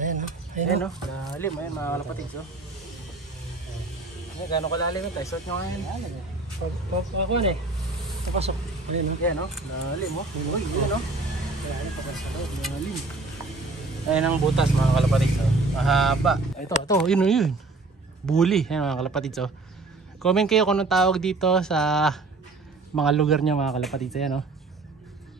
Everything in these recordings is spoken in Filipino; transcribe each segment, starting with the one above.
Ayan, no? Ayan, no? Lalim, ayan mga kalapatids, oh. Ayan, gano'ng kalalim yun tayo? Start nyo ngayon. Ako ano eh. Papasok. Ayan, no? Ayan, no? Lalim, oh. Uy, ayan, no? Ayan, papasok sa loob. Lalim. Ayan ang butas mga kalapatids, oh. Mahaba. Ito, yun. Bully, ayan mga kalapatids, oh. Comment kayo kung anong tawag dito sa mga lugar nyo mga kalapatids, ayan, oh.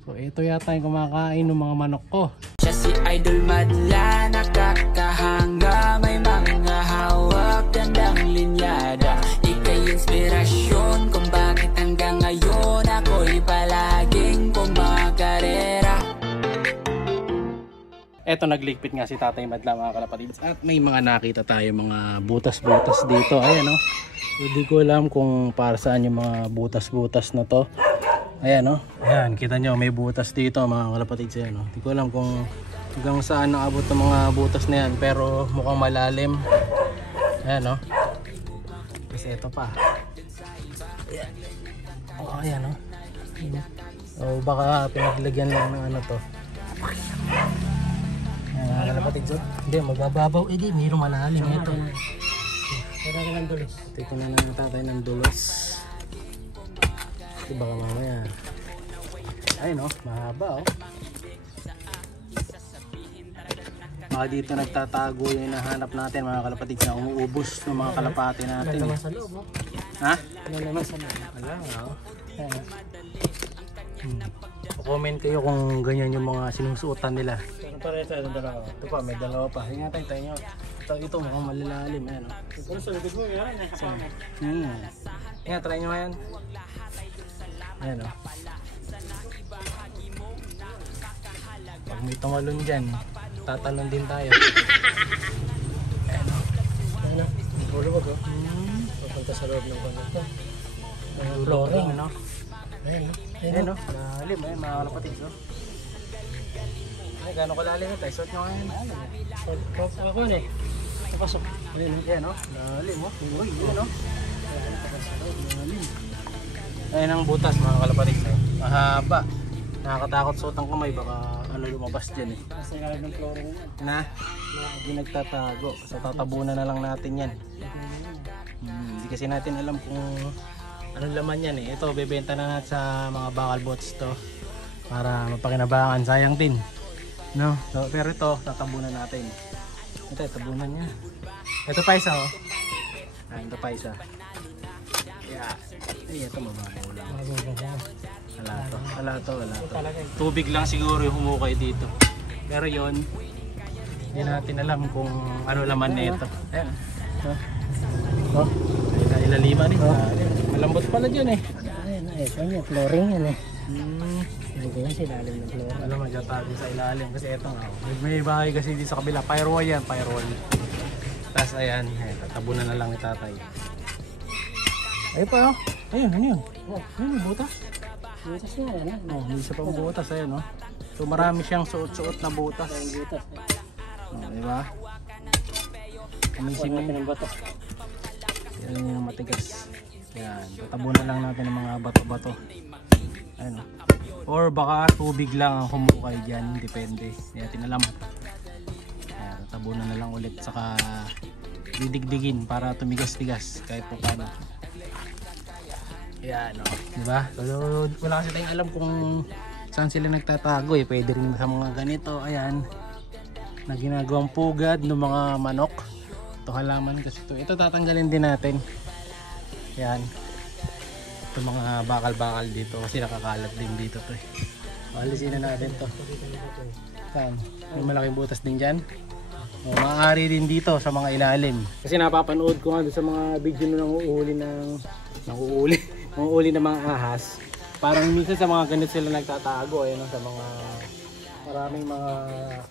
So, ito yata yung kumakain ng mga manok ko. Siya si Idol Madla, nakakahanga, may mga hawak, gandang linyada. Ika'y inspirasyon kung bakit hanggang ngayon ako'y palaging kumakarera. Eto, nagligpit nga si Tatay Madla mga kalapatids. At may mga nakita tayo mga butas-butas dito. Ayan, no? Hindi ko alam kung para saan yung mga butas-butas na to. Ayan, no? Ayan, kita nyo may butas dito mga kalapatids. Ayan, no? Hindi ko alam kung hanggang saan naabot ng mga butas na yan, pero mukhang malalim. Ayan, no? Kasi ito pa. Ayan. Oh, ayan, no? O baka pinaglagyan lang ng ano to. Ayan, mga kalapatids. Hindi, magbababaw. Eh di, mayroong malalim ito. Kaya ka ng dulos. Ito na lang tatay ng dulos. Kasi baka mamaya. Ay, no? Mahaba, oh. Baka dito nagtatago yung hinahanap natin mga kalapatids na umuubos ng mga kalapati natin. Wala naman sa loob, oh. Ha? Wala naman sa loob. Wala nga, oh. Ayan. Comment kayo kung ganyan yung mga sinusuotan nila. Ano pa rin ito? Dalawa. Ito pa, may dalawa pa. Ingatan tayo nyo. Ito mukhang malalalim. Ayan, oh. Kung sa likod mo, yan. Try nyo ngayon. Ayan, oh. Pag may tumalon dyan, tatalon din tayo. Ayan, oh. Ano? Hulubog, oh. Papunta sa loob ng konto. Flooring, no? Ayan, no? Ayan, no? Lalim, ayan, mga kalapatids, oh. Ay, gano'ng kalalim ito? Start nyo ngayon. Ako ano eh. Papasok. Ayan, no? Lalim, oh. Uy, ayan, no? Lalim. Ayan ang butas mga kalapatids, eh. Mahaba. Nakakatakot suot ang kamay, baka ano lumabas dyan, eh. Kasi ngayon ng flooring mo. Na, hindi nagtatago. So tatabunan na lang natin yan. Hindi kasi natin alam kung anong laman yan, eh. Ito, bebenta na natin sa mga bakal bots to para mapakinabangan. Sayang din, no? So, pero ito, tatabunan natin. Ito, tabunan niya. Ito pa isa, oh. Ito pa isa. Yeah. Ay, ito mababaw lang. Wala to. Tubig lang siguro yung humukay dito. Pero yon, hindi natin alam kung ano laman na ito. Ayan. Oh, ilaliman, eh. Malambot pala dyan, eh. Ayan, yung flooring yan eh. Nandiyan sa ilalim ng flooring. Alam mo, dyan tayo sa ilalim kasi ito nga. May bahay kasi dito sa kabila. Firewall yan, firewall. Tapos ayan, tatabunan na lang ni tatay. Ayun pa, oh. Ayun, ano yun? Ayun, may butas. Butas nga yan, ah. Oh, may isa pang butas, ayun, oh. So marami siyang suot-suot na butas. Butas. Oh, diba? Kamising Natin ang bato. yan yung matigas. Yan, tatabunan lang natin ng mga bato-bato. Ayun, oh. Or baka tubig lang ang humukay dyan, depende. Hindi natin alam. Ayan, tatabunan na lang ulit, saka didigdigin para tumigas-tigas kahit po paano. Yan, o. Diba? So, wala kasi tayong alam kung saan sila nagtatago, eh. Pwede rin sa mga ganito, ayan, na ginagawang pugad ng mga manok. Ito halaman kasi ito tatanggalin din natin. Yan. Ito mga bakal-bakal dito kasi nakakalat din dito to, eh. Alisin na natin to. Saan? May malaking butas din dyan. O, maaari din dito sa mga ilalim. Kasi napapanood ko nga sa mga video na nanguuli ng mga ahas. Parang minsan sa mga ganito sila nagtatago, ayun, sa mga maraming mga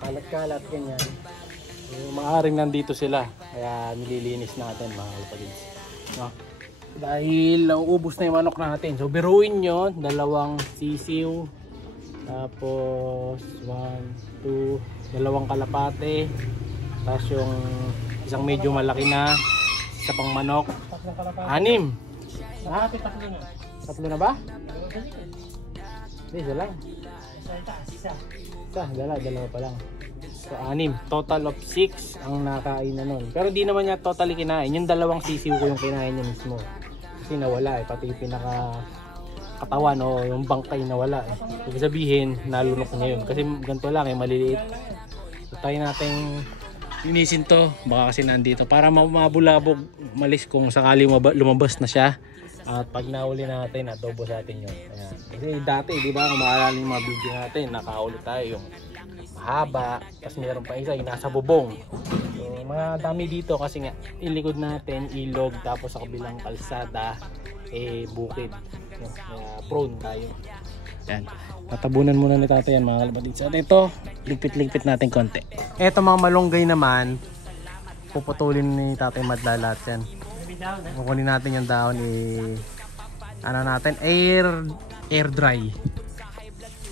kalat-kalat ganyan. So, maaring nandito sila. Kaya nililinis natin mga kalapatids, no? Dahil nauubos na yung manok natin. So biruin nyo, 2 sisiw, tapos 1, 2, 2 kalapate, tapos yung isang medyo malaki na, isa pang manok, 6. Tatlo na ba? Hindi, isa lang. Isa, dalawa pa lang. So 6, total of 6 ang nakain na nun. Pero di naman niya totally kinain. Yung dalawang sisiw ko yung kinain niya mismo. Kasi nawala pati yung pinaka katawan o yung bangkay nawala Ibig sabihin, nalunok niya yun. Kasi ganito lang maliliit. So tayo natin linisin to. Baka kasi nandito. Para mabulabog, malis kung sakali lumabas na siya. At pag nahuli natin, adobo sa atin yun. Ayan. Kasi dati, di ba, kung maalala yung mga video natin, nakahuli tayo yung mahaba, tapos meron pa isa, yung nasa bubong. So, mga dami dito kasi nga, ilikod natin, ilog, tapos sa kabilang kalsada, bukid. Prone tayo. Ayan. Tatabunan muna ni tatay yan, mga kalapatids. At ito, ligpit-ligpit natin konti. Ito mga malunggay naman, puputulin ni tatay Madla lahat yan. Kukunin natin yung dahon ano natin, air dry.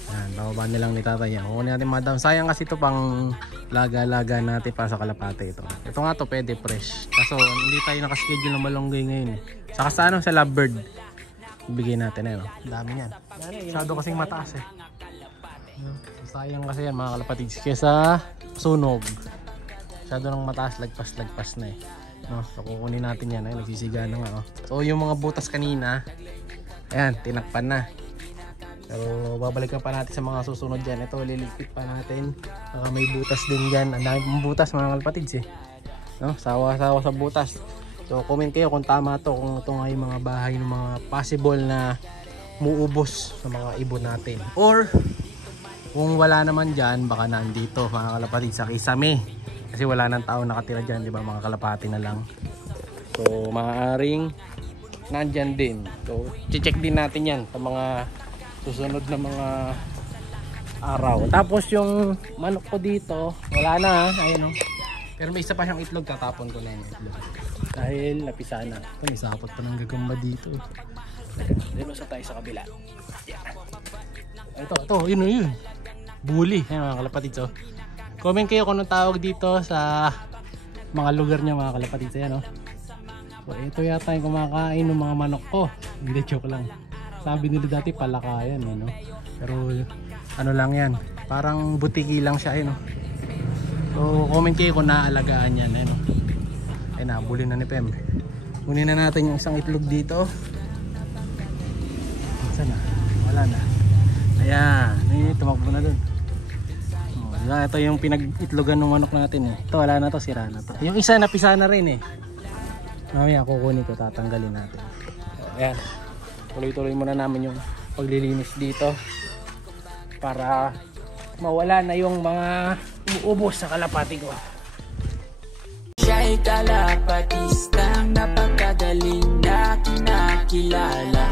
Yan, bababa nilang ni tatay yan. Kukunin natin mga dahon. Sayang kasi ito pang laga-laga natin para sa kalapate ito. Ito nga to pwede fresh. Kaso hindi tayo nakaschedule ng malunggay ngayon Saka sa sa lovebird. Bigay natin dami yan. Masyado kasing mataas Sayang kasi yan mga kalapatids. Kesa sunog. Masyado nang mataas, lagpas-lagpas na No, so kukunin natin yan, nagsisiga na nga So yung mga butas kanina, ayan, tinakpan na. Pero babalikan pa natin sa mga susunod dyan. Ito, liligpit pa natin. Saka may butas din dyan. Ang dami pong butas mga kalapatids no, sawa-sawa sa butas. So comment kayo kung tama to, kung ito nga yung mga bahay ng mga possible na muubos sa mga ibon natin. Or kung wala naman dyan, baka nandito mga kalapatids sa Kisame. Kasi wala nang tao nakatira dyan, di ba, mga kalapati na lang. So maaaring nandyan din. So check din natin yan sa mga susunod na mga araw. Tapos yung manok ko dito, wala na ayun Pero may isa pa siyang itlog, tatapon ko na yung itlog. Dahil napisa na. Ito, may sapot pa ng gagamba dito. Dito sa tayo sa kabila. Yeah. Ito, yun. Bully. Ayan mga kalapatids Comment kayo kung anong tawag dito sa mga lugar niya mga kalapatids. Ayan So ito yata yung kumakain ng mga manok ko. Hindi, joke lang. Sabi nila dati palakayan Pero ano lang yan, parang butiki lang siya So comment kayo kung naaalagaan yan Ay nabuli na ni Pem. Kunin na natin yung isang itlog dito. Saan na? Wala na. Ayan, tumakbo na dun. Ito yung pinag-itlogan ng manok natin Ito wala na to, sira na to. Yung isa napisa na rin Mamaya kukunin ko, tatanggalin natin. Ayan. Tuloy-tuloy muna namin yung paglilinis dito para mawala na yung mga uubos sa kalapati ko. Siya'y kalapatistang napakagaling na kinakilala.